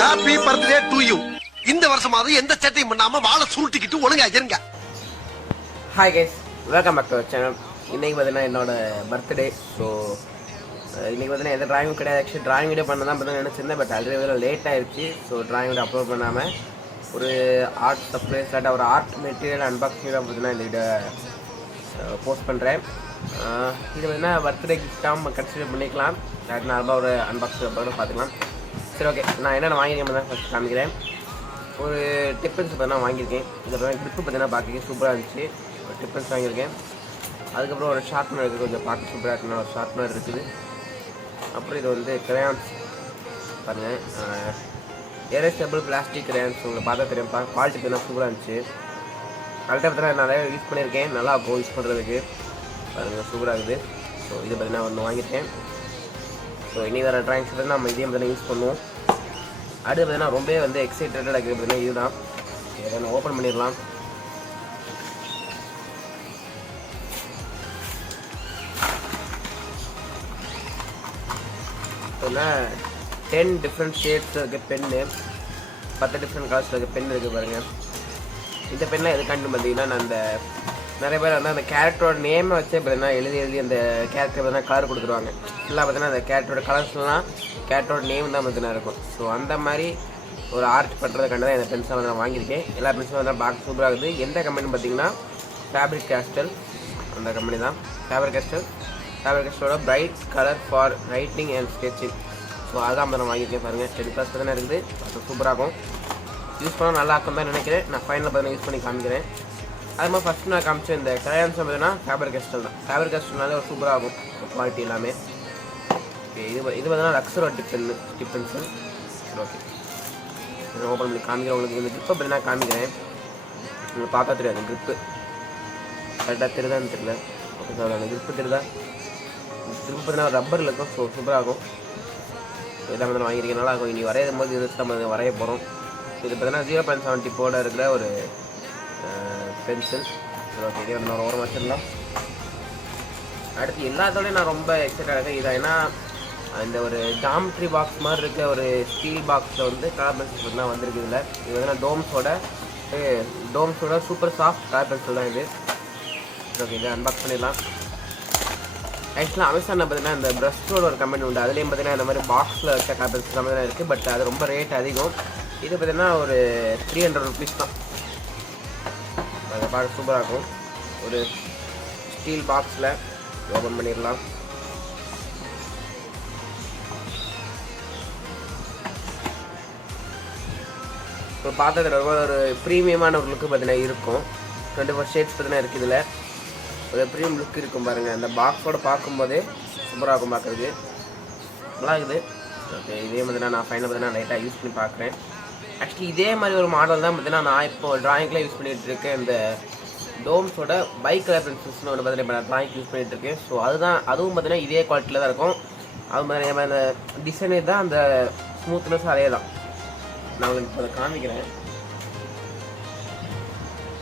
Happy birthday to you. இந்த வருஷமாவது எந்த சட்டையும் பண்ணாம வாழை சுருட்டிக்கிட்டு ஒழுங்கா இருங்க. Hi guys, welcome back to our channel. இன்றைக்கி பார்த்தீங்கன்னா என்னோட பர்த்டே. ஸோ இன்றைக்கி பார்த்தீங்கன்னா எந்த ட்ராயிங்கும் கிடையாது. ஆக்சுவலி ட்ராயிங் வீடியோ பண்ண தான் பார்த்தீங்கன்னா நினச்சிருந்தேன். பட் ஆல்ரெடி வேறு லேட் ஆகிடுச்சு. ஸோ ட்ராயிங் வீடியோ அப்லோட் பண்ணாமல் ஒரு ஆர்ட் சர்ப்ரைஸ் இல்லாட்டா ஒரு ஆர்ட் மெட்டீரியல் அன்பாக்சிங் தான் பார்த்தீங்கன்னா இந்த வீடியோ போஸ்ட் பண்ணுறேன். இது பார்த்தீங்கன்னா பர்த்டே கிஃப்டாக நம்ம கன்சிடர் பண்ணிக்கலாம். நார்மலாக ஒரு அன்பாக்சிங் பார்த்துக்கலாம். சரி, ஓகே. நான் என்னென்ன வாங்கியிருக்கேன் தான் ஃபஸ்ட் காமிக்கிறேன். ஒரு டிஃபன்ஸ் பார்த்தீங்கன்னா வாங்கியிருக்கேன். இதில் ட்ரிப்பு பார்த்தீங்கன்னா பார்க்க சூப்பராக இருந்துச்சு. ஒரு டிஃபன்ஸ் வாங்கியிருக்கேன். அதுக்கப்புறம் ஒரு ஷார்ப்னர் இருக்குது, கொஞ்சம் பார்க்க சூப்பராக இருக்குன்னா ஒரு ஷார்ப்னர் இருக்குது. அப்புறம் இது வந்து கிரையான்ஸ் பாருங்கள், எரேசபிள் பிளாஸ்டிக் கிரையான்ஸ். உங்களை பார்த்தா தெரியும், குவாலிட்டி பார்த்தீங்கன்னா சூப்பராக இருந்துச்சு. கரெக்டாக பார்த்தீங்கன்னா நிறைய யூஸ் பண்ணியிருக்கேன், நல்லா இருக்கும் யூஸ் பண்ணுறதுக்கு. பாருங்கள் சூப்பராக இருக்குது. ஸோ இது பார்த்தீங்கன்னா ஒன்று வாங்கியிருக்கேன். ஸோ இனி வேறு ட்ராயிங்ஸ் வந்து நம்ம இதையும் பார்த்தீங்கன்னா யூஸ் பண்ணுவோம். அடுத்து பார்த்தீங்கன்னா ரொம்ப வந்து எக்ஸைட்டடாக இருக்குது பார்த்தீங்கன்னா இதுதான். இதை நான் ஓப்பன் பண்ணிடலாம். பார்த்தீங்கன்னா 10 டிஃப்ரெண்ட் ஷேட்ஸில் இருக்க பென்னு, 10 டிஃப்ரெண்ட் கலர்ஸில் இருக்க பென் இருக்குது பாருங்கள். இந்த பெண்ணெலாம் எதுக்காண்டு பார்த்தீங்கன்னா நான் அந்த நிறைய பேர் வந்து அந்த கேரக்டரோட நேமை வச்சே பார்த்தீங்கன்னா எழுதி அந்த கேரக்டர் பார்த்தீங்கன்னா கலர் கொடுத்துருவாங்க. ஃபுல்லாக பார்த்தீங்கன்னா அந்த கேரக்டரோட கலர்ஸ்லாம் கேரக்டரோட நேம் தான் பார்த்தீங்கன்னா இருக்கும். ஸோ அந்த மாதிரி ஒரு ஆர்ட் பண்ணுறதுக்காண்டி தான் இந்த பென்சிலை வந்து நான் வாங்கியிருக்கேன். எல்லா பென்சிலும் வந்து பார்க்க சூப்பராக இருக்குது. எந்த கம்பெனின்னு பார்த்தீங்கன்னா ஃபேப்ரிக் கேஸ்டல், அந்த கம்பெனி தான். ஃபேப்ரிக் கேஸ்டலோட bright colour for writing and sketching. So அதான் நான் வாங்கியிருக்கேன். பாருங்கள் 10+ பார்த்தீங்கன்னா இருக்குது. அது சூப்பராகும், யூஸ் பண்ணால் நல்லா இருக்கும் தான் நினைக்கிறேன். நான் ஃபைனலில் பார்த்தீங்கன்னா யூஸ் பண்ணி காமிக்கிறேன். அது மாதிரி ஃபஸ்ட்டு நான் காமிச்சேன் இந்த கிரையான்ஸ் பார்த்தீங்கன்னா ஃபேப்ரிக் கேஸ்டல் தான். ஃபேப்ரிக் கேஸ்டல்னாலே ஒரு சூப்பராகும் குவாலிட்டி எல்லாமே. ஓகே, இது பார்த்தீங்கன்னா லக்ஸரோட டிப் பென்சில். ஓகே, நான் ஓப்பன் பண்ணி காமிக்கிறேன் உங்களுக்கு. இந்த ட்ரிப்பை பார்த்தீங்கன்னா காமிக்கிறேன். உங்களுக்கு பார்த்தா தெரியாது ட்ரிப்பு கரெக்டாக தெரியுதான்னு தெரியல. ஓகே சார், அந்த ட்ரிப்பு தெரியுதா? ட்ரிப்பு பார்த்தீங்கன்னா ரப்பரில் இருக்கும். ஸோ சூப்பராகும். இதெல்லாம் வந்து வாங்கியிருக்கேன், நல்லா இருக்கும். இனி வரையும் போது இது நம்ம வரைய போகிறோம். இது பார்த்தீங்கன்னா 0.7 போட இருக்கிற ஒரு பென்சில். சரி, ஓகே, இதே வந்து ஒரு ஓரம் வச்சிடலாம். அடுத்து எல்லாத்தோடய நான் ரொம்ப எக்ஸைட்டாக இருக்கேன். இதை ஏன்னா இந்த ஒரு ஜாமெட்ரி பாக்ஸ் மாதிரி இருக்க ஒரு ஸ்டீல் பாக்ஸில் வந்து கலர் பென்சில் தான் வந்திருக்கு. இதில் இது வந்து டோம்ஸோட சூப்பர் சாஃப்ட் கலர் பென்சில் தான் இது. ஓகே, இதை அன்பாக்ஸ் பண்ணிடலாம். ஆக்சுவலாக அமேசானில் பார்த்தீங்கன்னா இந்த ப்ரஷ்ஷோட ஒரு கம்பெனி உண்டு. அதுலேயும் பார்த்தீங்கன்னா இந்த மாதிரி பாக்ஸில் இருக்க கலர் பென்சில் தான் இருக்குது. பட் அது ரொம்ப ரேட் அதிகம். இது பார்த்தீங்கன்னா ஒரு 300 ருபீஸ் தான். அதை பார்க்க சூப்பராக இருக்கும். ஒரு ஸ்டீல் பாக்ஸில் ஓப்பன் பண்ணிடலாம். இப்போ பார்த்ததுல ஒரு ப்ரீமியமான ஒரு லுக்கு பார்த்தீங்கன்னா இருக்கும். 24 ஷேட்ஸ் பார்த்தீங்கன்னா இருக்குது. இதில் ஒரு ப்ரீமியம் லுக் இருக்கும் பாருங்கள். அந்த பாக்ஸோடு பார்க்கும்போதே சூப்பராக இருக்கும் பார்க்குறதுக்கு, நல்லா இருக்குது. ஓகே, இதே மாதிரி நான் ஃபைனல் பார்த்தீங்கன்னா லைட்டாக யூஸ் பண்ணி பார்க்குறேன். ஆக்சுவலி இதே மாதிரி ஒரு மாடல் தான் பார்த்தீங்கன்னா நான் இப்போ ட்ராயிங்கில் யூஸ் பண்ணிகிட்டு இருக்கேன். இந்த டோம்ஸோட பைக் கலர் பென்சில்ஸ்னு ஒன்று பார்த்தீங்கன்னா நான் ட்ராயிங் யூஸ் பண்ணிகிட்டு இருக்கேன். ஸோ அதுவும் பார்த்தீங்கன்னா இதே குவாலிட்டியில் தான் இருக்கும். அது மாதிரி அந்த டிசைனே தான், அந்த ஸ்மூத்னஸ் அதே தான். நான் உங்களுக்கு இப்போ அதை காமிக்கிறேன்.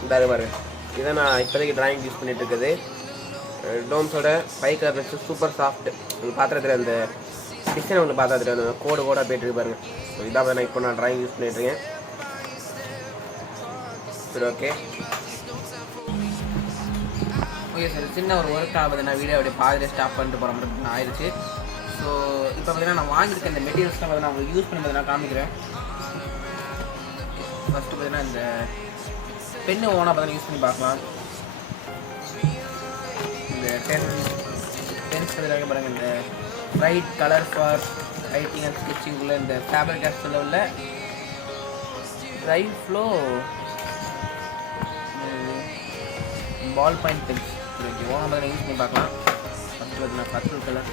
இந்த மாதிரி இதை நான் இப்போதைக்கு ட்ராயிங் யூஸ் பண்ணிகிட்டு இருக்குது. டோம்ஸோட பைக் கலர் பென்சில் சூப்பர் சாஃப்ட். உங்களுக்கு பார்த்துட்டு அந்த டிசைன் உங்களுக்கு பார்த்தா தெரியும், அந்த கோடாக போய்ட்டு பாருங்கள். ஸோ இதான் நான் இப்போ நான் ட்ராயிங் யூஸ் பண்ணிட்டுருக்கேன். சரி, ஓகே சார். சின்ன ஒரு ஒர்க் ஆகுது. நான் வீடியோ அப்படியே பாதிலே ஸ்டாப் பண்ணிட்டு போகிற மாதிரி ஆயிடுச்சு. ஸோ இப்போ பார்த்தீங்கன்னா நான் வாங்கியிருக்கேன் இந்த மெட்டீரியல்ஸ் தான் பார்த்தீங்கன்னா உங்களுக்கு யூஸ் பண்ணி பார்த்தீங்கன்னா காமிக்கிறேன். ஃபஸ்ட்டு பார்த்தீங்கன்னா இந்த பெண்ணு ஓனாக பார்த்தீங்கன்னா யூஸ் பண்ணி பார்க்கலாம். இந்த பென்ஸ் பார்த்தீங்கன்னா பாருங்கள், இந்த bright colour for writing and sketching உள்ள இந்த ஃபேப்ரிக் கேஸ்டலில் உள்ள dry flow ball point pens. Okay, ஓனாக பார்த்தீங்கன்னா யூஸ் பண்ணி பார்க்கலாம். ஃபஸ்ட்டு பார்த்தீங்கன்னா பர்பிள் கலர்.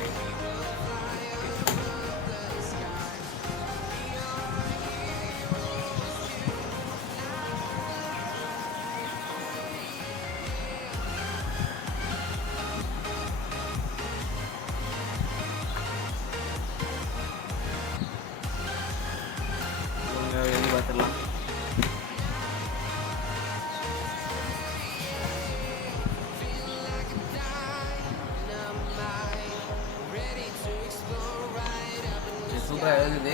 எழுதி பார்த்துடலாம். சூப்பராக எழுதுது.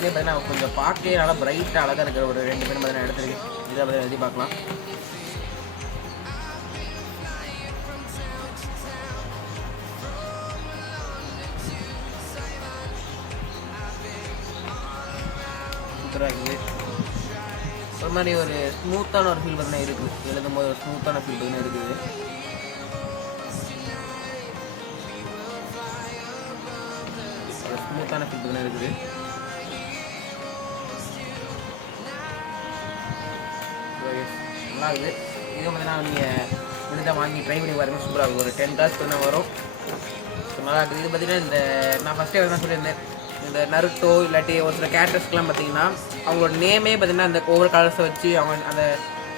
இதுலேயே பார்த்தீங்கன்னா கொஞ்சம் பார்க்கவே நல்லா பிரைட்டாக அழகாக இருக்கிற ஒரு 2 பென் பார்த்தீங்கன்னா எடுத்துருக்கு. இதை பற்றி எழுதி பார்க்கலாம். சூப்பராக இருக்குது. ஒரு மாதிரி ஒரு ஸ்மூத்தான ஒரு ஃபீல் பார்த்தீங்கன்னா இருக்குது. எழுதும் போது ஒரு ஸ்மூத்தான ஃபீல் பார்த்தீங்கன்னா இருக்குது. ஸ்மூத்தான ஃபீல் பார்த்தீங்கன்னா இருக்குது. நல்லா இருக்குது. இது பார்த்தீங்கன்னா நீங்கள் முடிஞ்சால் வாங்கி ட்ரை பண்ணி பாருங்கள். சூப்பராக இருக்கும். ஒரு 10 காசு தான் வரும். ஸோ நல்லா இருக்குது. இது பார்த்தீங்கன்னா இந்த நான் ஃபஸ்ட்டே என்ன சொல்லியிருந்தேன், இந்த நருட்டோ இல்லாட்டி ஒரு சில கேரக்டர்ஸ்க்கெலாம் பார்த்தீங்கன்னா அவங்களோட நேமே பார்த்தீங்கன்னா அந்த ஒவ்வொரு கலர்ஸை வச்சு அவங்க அந்த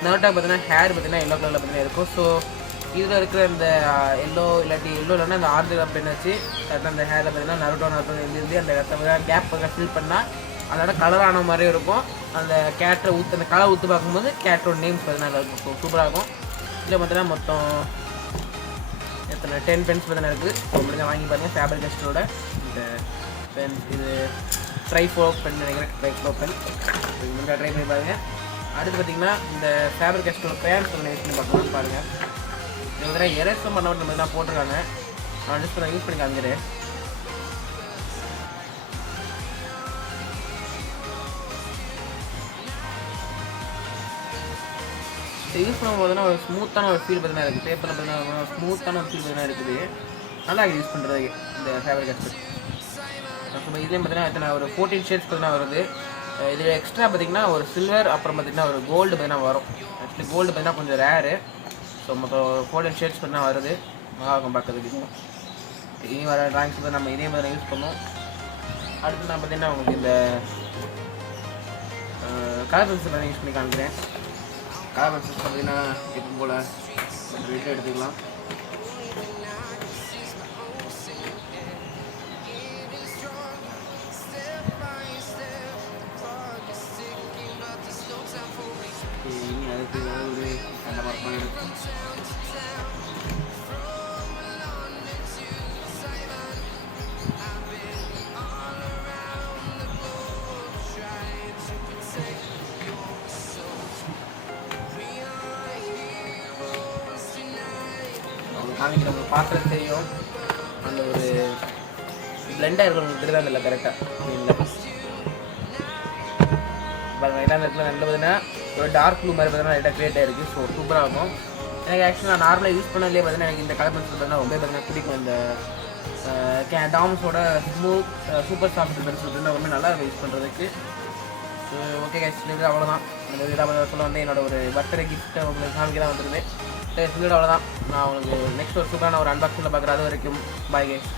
நருட்டோ பார்த்தீங்கன்னா ஹேர் பார்த்தீங்கன்னா எல்லோ கலரில் பார்த்தீங்கன்னா இருக்கும். ஸோ இதில் இருக்கிற இந்த எல்லோ இல்லாட்டி எல்லோ இல்லைன்னா அந்த ஆரஞ்சு அப்படின்னு வச்சு கரெக்டாக அந்த ஹேரில் பார்த்தீங்கன்னா நருட்டோ இருந்து அந்த இடத்துல கேப் ஃபில் பண்ணால் அதோட கலர் ஆன மாதிரியும் இருக்கும். அந்த கேரக்டரை அந்த கலர் ஊற்று பார்க்கும்போது கேரக்டரோட நேம்ஸ் பார்த்தீங்கன்னா இருக்கும். ஸோ சூப்பராக இருக்கும். இதில் பார்த்தீங்கன்னா மொத்தம் எத்தனை 10 பென்ஸ் பார்த்தீங்கன்னா இருக்குது. ஸோ முடிஞ்சால் வாங்கி பாருங்கள். ஃபேபர் கஸ்டரோட இந்த பென் இது ட்ரைஃபோ பென் நினைக்கிறேன். ட்ரைஃபோ பென் முடிஞ்சால் ட்ரை பண்ணி பாருங்கள். அடுத்து பார்த்தீங்கன்னா இந்த ஃபேபர் கஸ்டரோட பேன்ஸ் யூஸ் பண்ணி பார்க்கலாம். பாருங்கள், இது வந்து எரேஸும் பண்ண நம்ம தான் போட்டிருக்காங்க. நான் ஜஸ்ட் நான் யூஸ் பண்ணி காமிக்கிறேன். யூஸ் பண்ணும்போதுனா ஒரு ஸ்மூத்தான ஒரு ஃபீல் பார்த்தீங்கன்னா இருக்குது. பேப்பரில் பார்த்தீங்கன்னா ஸ்மூத்தான ஒரு ஃபீல் பார்த்தீங்கன்னா இருக்குது. நல்லா யூஸ் பண்ணுறது இந்த ஃபேபர் கஸ்டர். இப்போ இதுலேயும் பார்த்தீங்கன்னா எத்தனை ஒரு 14 ஷேட்ஸ் பார்த்தீங்கன்னா வருது. இதில் எக்ஸ்ட்ரா பார்த்தீங்கன்னா ஒரு சில்வர் அப்புறம் பார்த்தீங்கன்னா ஒரு கோல்டு பார்த்தீங்கன்னா வரும். ஆக்சுவலி கோல்டு பார்த்தீங்கன்னா கொஞ்சம் ரேரு. ஸோ மொத்தம் 14 ஷேட்ஸ் பார்த்தீங்கன்னா வருது. நல்லா இருக்கும் பார்க்கறதுக்கு. இனி வர ட்ராயிங்ஸ் வந்து நம்ம இதே மாதிரி யூஸ் பண்ணோம். அடுத்து நான் பார்த்தீங்கன்னா உங்களுக்கு இந்த கலர் பென்சில் யூஸ் பண்ணி காமிக்கிறேன். கலர் பென்சில்ஸ் பார்த்தீங்கன்னா எப்பவும் போல் வீட்டில் எடுத்துக்கலாம். இனி அதுக்கு ஏதாவது நல்ல மார்க் எடுக்கும். காமிக்கிறவங்க பார்க்குறது தெரியும். அந்த ஒரு பிளெண்டாக இருக்கிறவங்களுக்கு தெரியாது இல்லை கரெக்டாக இல்லை. லைட்டாக அந்த இடத்துல நல்ல பார்த்தீங்கன்னா ஒரு டார்க் ப்ளூ மாதிரி பார்த்தீங்கன்னா லைட்டாக க்ரியேட் ஆகிருக்கு. ஸோ சூப்பராக இருக்கும். எனக்கு ஆக்சுவலாக நான் நார்மலாக யூஸ் பண்ணதுலேயே பார்த்தீங்கன்னா எனக்கு இந்த கலர் பென்சில் பார்த்தீங்கன்னா ரொம்ப பார்த்தீங்கன்னா பிடிக்கும். இந்த டாம்ஸோட ஸ்மூத் சூப்பர் சாஃப்ட் பென்சில் பார்த்தீங்கன்னா ரொம்ப நல்லா இருக்கும் யூஸ் பண்ணுறதுக்கு. ஸோ ஓகே கைஸ், இது அவ்வளோதான். இந்த இதாக சொல்ல வந்து என்னோட ஒரு பர்த்டே கிஃப்ட்டை உங்களுக்கு காமிக்க தான் வந்துருது. அவ்வளோதான். நான் உங்களுக்கு நெக்ஸ்ட் ஒரு சூப்பரான ஒரு அன்பாக்சிங்கில் பார்க்குறேன். அது வரைக்கும் பாய் கைஸ்.